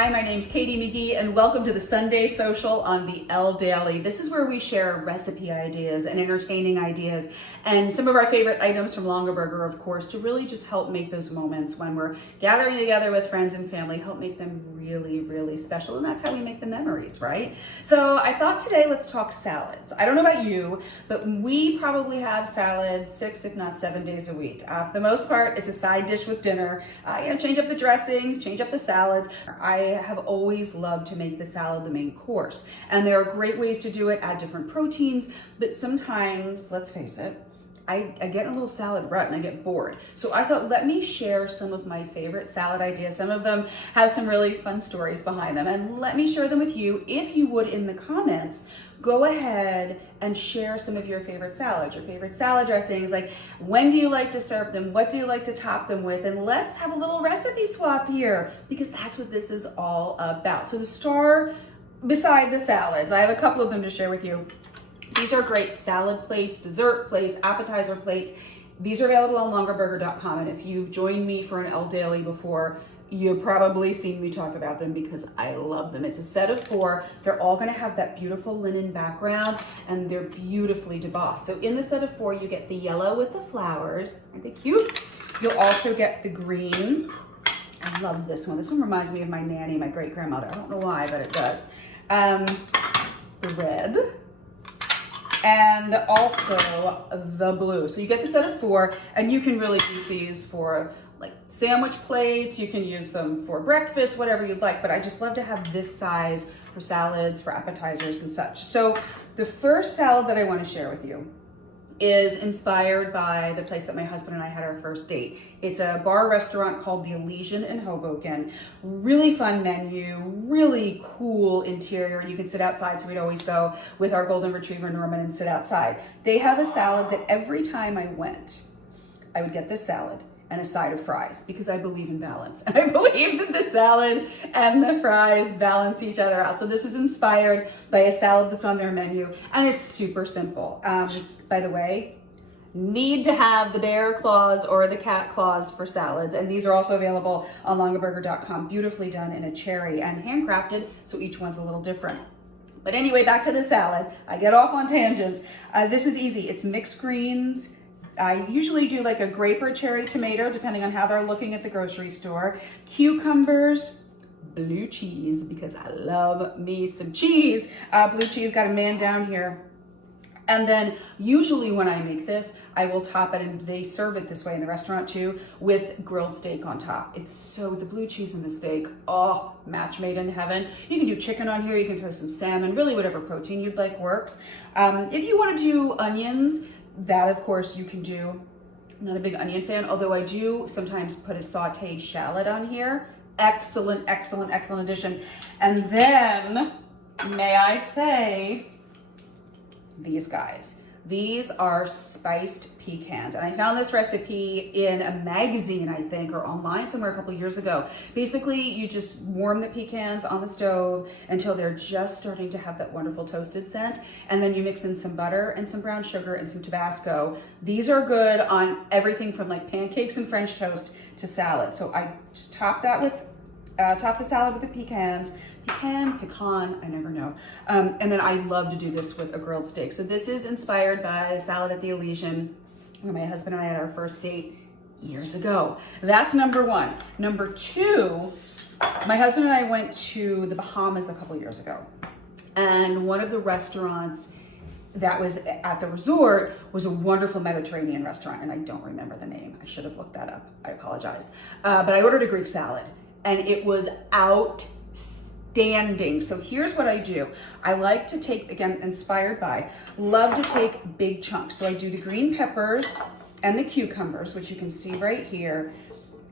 Hi, my name's Katie McGee, and welcome to the Sunday Social on the L Daily. This is where we share recipe ideas and entertaining ideas and some of our favorite items from Longaberger, of course, to really just help make those moments when we're gathering together with friends and family, help make them really, really special. And that's how we make the memories, right? So I thought today, let's talk salads. I don't know about you, but we probably have salads 6, if not 7 days a week. For the most part, it's a side dish with dinner. Change up the dressings, change up the salads. I have always loved to make the salad the main course. And there are great ways to do it, add different proteins, but sometimes, let's face it, I get in a little salad rut and I get bored. So I thought, let me share some of my favorite salad ideas. Some of them have some really fun stories behind them, and let me share them with you. If you would, in the comments, go ahead and share some of your favorite salads, your favorite salad dressings, like when do you like to serve them, what do you like to top them with, and let's have a little recipe swap here, because that's what this is all about. So the star beside the salads, I have a couple of them to share with you. These are great salad plates, dessert plates, appetizer plates. These are available on longaberger.com, and if you've joined me for an L Daily before, you've probably seen me talk about them because I love them. It's a set of 4. They're all gonna have that beautiful linen background and they're beautifully debossed. So in the set of 4, you get the yellow with the flowers. Aren't they cute? You'll also get the green. I love this one. This one reminds me of my nanny, my great grandmother. I don't know why, but it does. The red. And also the blue. So you get the set of 4, and you can really use these for like sandwich plates. You can use them for breakfast, whatever you'd like, but I just love to have this size for salads, for appetizers and such. So the first salad that I want to share with you is inspired by the place that my husband and I had our first date. It's a bar restaurant called the Elysian in Hoboken. Really fun menu, really cool interior. You can sit outside, so we'd always go with our golden retriever Norman and sit outside. They have a salad that every time I went, I would get this salad and a side of fries, because I believe in balance. And I believe that the salad and the fries balance each other out. So this is inspired by a salad that's on their menu, and it's super simple. By the way, need to have the bear claws or the cat claws for salads, and these are also available on longaberger.com, beautifully done in a cherry and handcrafted, so each one's a little different. But anyway, back to the salad. I get off on tangents. This is easy. It's mixed greens. I usually do like a grape or cherry tomato, depending on how they're looking at the grocery store. Cucumbers, blue cheese, because I love me some cheese. Blue cheese, got a man down here. And then usually when I make this, I will top it, and they serve it this way in the restaurant too, with grilled steak on top. It's so, the blue cheese and the steak, oh, match made in heaven. You can do chicken on here, you can throw some salmon, really whatever protein you'd like works. If you want to do onions, that of course you can do. I'm not a big onion fan, although I do sometimes put a sauteed shallot on here. Excellent, excellent, excellent addition. And then, may I say, these guys. These are spiced pecans, and I found this recipe in a magazine, I think, or online somewhere a couple years ago. Basically, you just warm the pecans on the stove until they're just starting to have that wonderful toasted scent, and then you mix in some butter and some brown sugar and some Tabasco. These are good on everything from like pancakes and French toast to salad. So I just top that with, top the salad with the pecans. Pecan, I never know. And then I love to do this with a grilled steak. So this is inspired by a salad at the Elysian, where my husband and I had our first date years ago. That's number 1. Number 2, my husband and I went to the Bahamas a couple years ago. And one of the restaurants that was at the resort was a wonderful Mediterranean restaurant, and I don't remember the name. I should have looked that up. I apologize. But I ordered a Greek salad, and it was outstanding. So here's what I do. I like to take, again, inspired by, love to take big chunks. So I do the green peppers and the cucumbers, which you can see right here.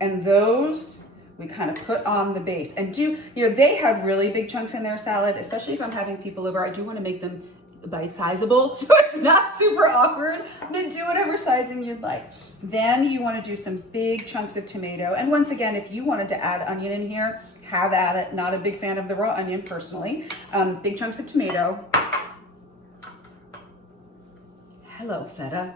And those we kind of put on the base. And do, you know, they have really big chunks in their salad, especially if I'm having people over. I do want to make them bite-sizable, so it's not super awkward, but do whatever sizing you'd like. Then you want to do some big chunks of tomato. And once again, if you wanted to add onion in here, have at it. Not a big fan of the raw onion personally. Big chunks of tomato. Hello, feta.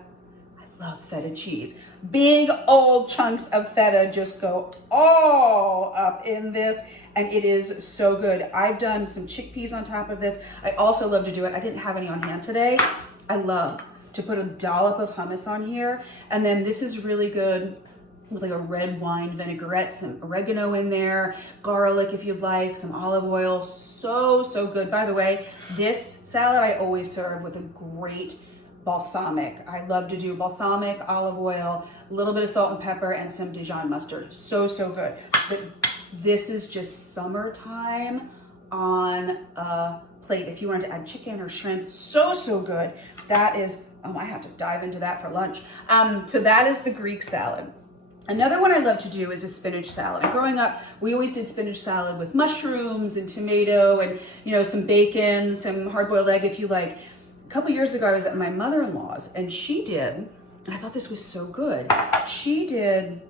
I love feta cheese. Big old chunks of feta just go all up in this, and it is so good. I've done some chickpeas on top of this. I also love to do it. I didn't have any on hand today. I love to put a dollop of hummus on here, and then this is really good with like a red wine vinaigrette, some oregano in there, garlic if you'd like, some olive oil. So, so good. By the way, this salad I always serve with a great balsamic. I love to do balsamic, olive oil, a little bit of salt and pepper, and some Dijon mustard. So, so good. But this is just summertime on a plate. If you wanted to add chicken or shrimp, so, so good. That is, oh, I have to dive into that for lunch. So that is the Greek salad. Another one I love to do is a spinach salad. And growing up, we always did spinach salad with mushrooms and tomato and, you know, some bacon, some hard-boiled egg if you like. A couple years ago, I was at my mother-in-law's and she did, and I thought this was so good, she did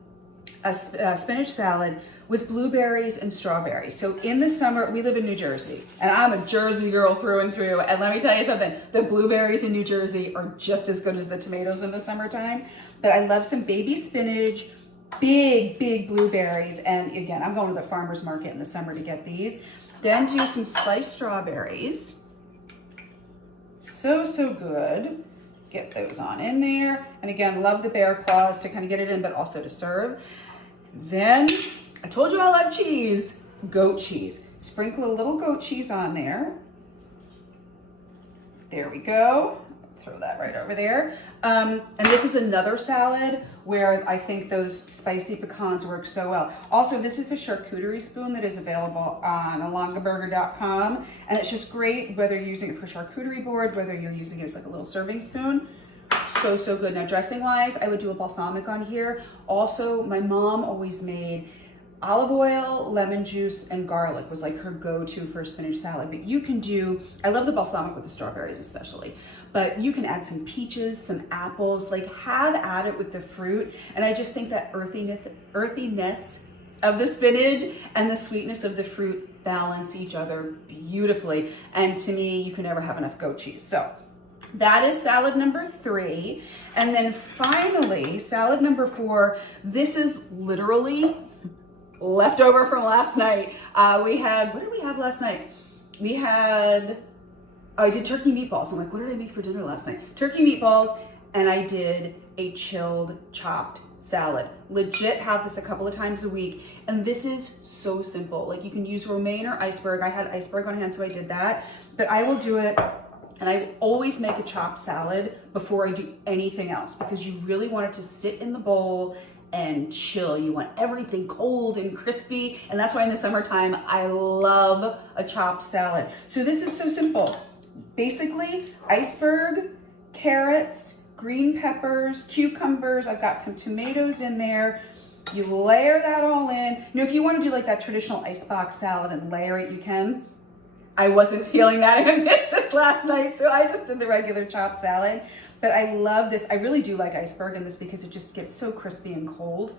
a spinach salad with blueberries and strawberries. So in the summer, we live in New Jersey, and I'm a Jersey girl through and through. And let me tell you something, the blueberries in New Jersey are just as good as the tomatoes in the summertime. But I love some baby spinach, big, big blueberries. And again, I'm going to the farmer's market in the summer to get these. Then do some sliced strawberries. So, so good. Get those on in there. And again, love the bear claws to kind of get it in, but also to serve. Then, I told you I love cheese, goat cheese. Sprinkle a little goat cheese on there. There we go. Throw that right over there. And this is another salad where I think those spicy pecans work so well. Also, this is the charcuterie spoon that is available on longaburger.com. And it's just great whether you're using it for charcuterie board, whether you're using it as like a little serving spoon. So, so good. Now, dressing wise, I would do a balsamic on here. Also, my mom always made olive oil, lemon juice, and garlic was like her go-to for spinach salad. But you can do, I love the balsamic with the strawberries especially, but you can add some peaches, some apples, like have at it with the fruit. And I just think that earthiness of the spinach and the sweetness of the fruit balance each other beautifully. And to me, you can never have enough goat cheese. So that is salad number 3. And then finally, salad number 4, this is literally leftover from last night. We had, what did we have last night? We had, oh, I did turkey meatballs. I'm like, what did I make for dinner last night? Turkey meatballs, and I did a chilled chopped salad. Legit have this a couple of times a week, and this is so simple. Like you can use romaine or iceberg. I had iceberg on hand, so I did that, but I will do it. And I always make a chopped salad before I do anything else because you really want it to sit in the bowl and chill. You want everything cold and crispy. And that's why in the summertime, I love a chopped salad. So this is so simple. Basically, iceberg, carrots, green peppers, cucumbers. I've got some tomatoes in there. You layer that all in. You know, if you want to do like that traditional icebox salad and layer it, you can. I wasn't feeling that ambitious last night, so I just did the regular chopped salad. But I love this. I really do like iceberg in this because it just gets so crispy and cold.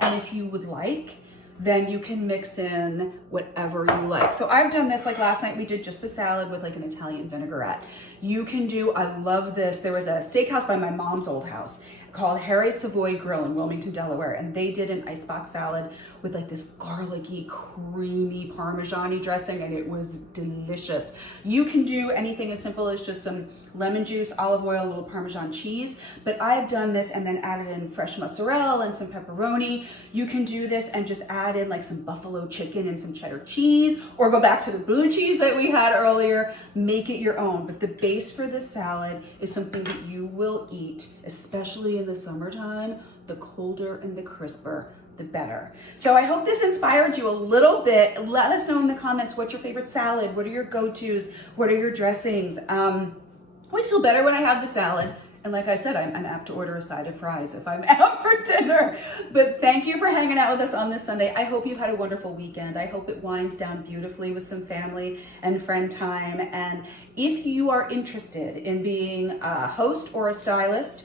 And if you would like, then you can mix in whatever you like. So I've done this, like last night we did just the salad with like an Italian vinaigrette. You can do, I love this. There was a steakhouse by my mom's old house called Harry's Savoy Grill in Wilmington, Delaware. And they did an icebox salad with like this garlicky, creamy Parmesan-y dressing, and it was delicious. You can do anything as simple as just some lemon juice, olive oil, a little Parmesan cheese, but I've done this and then added in fresh mozzarella and some pepperoni. You can do this and just add in like some buffalo chicken and some cheddar cheese, or go back to the blue cheese that we had earlier, make it your own. But the base for this salad is something that you will eat, especially in the summertime. The colder and the crisper, the better. So I hope this inspired you a little bit. Let us know in the comments, what's your favorite salad? What are your go-tos? What are your dressings? I always feel better when I have the salad. And like I said, I'm apt to order a side of fries if I'm out for dinner. But thank you for hanging out with us on this Sunday. I hope you've had a wonderful weekend. I hope it winds down beautifully with some family and friend time. And if you are interested in being a host or a stylist,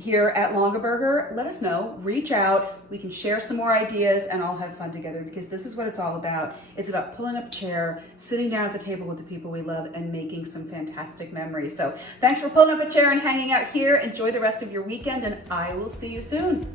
here at Longaberger, let us know, reach out, we can share some more ideas and all have fun together, because this is what it's all about. It's about pulling up a chair, sitting down at the table with the people we love and making some fantastic memories. So thanks for pulling up a chair and hanging out here. Enjoy the rest of your weekend and I will see you soon.